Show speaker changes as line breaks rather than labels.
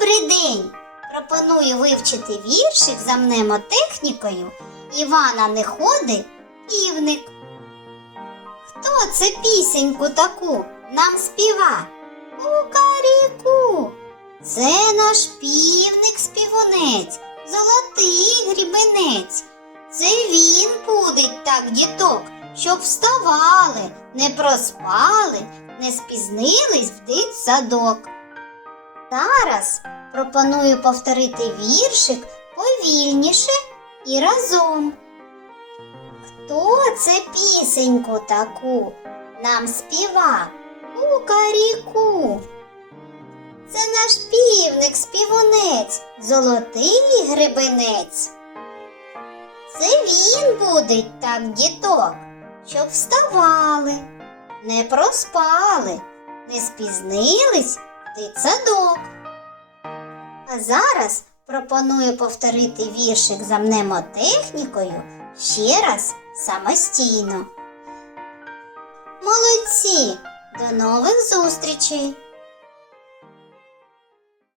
Добрий день! Пропоную вивчити віршик за мнемотехнікою Івана Неходи Півник. Хто це пісеньку таку нам співа? Кукаріку. Це наш півник співунець, золотий грібенець. Це він будить так діток, щоб вставали, не проспали, не спізнились в дитсадок. Зараз пропоную повторити віршик повільніше і разом. Хто це пісеньку таку нам співа? Кукаріку. Це наш півник співунець, золотий гребенець. Це він будить так діток, щоб вставали, не проспали, не спізнились дитсадок. А зараз пропоную повторити віршик за мнемотехнікою ще раз самостійно. Молодці! До нових зустрічей!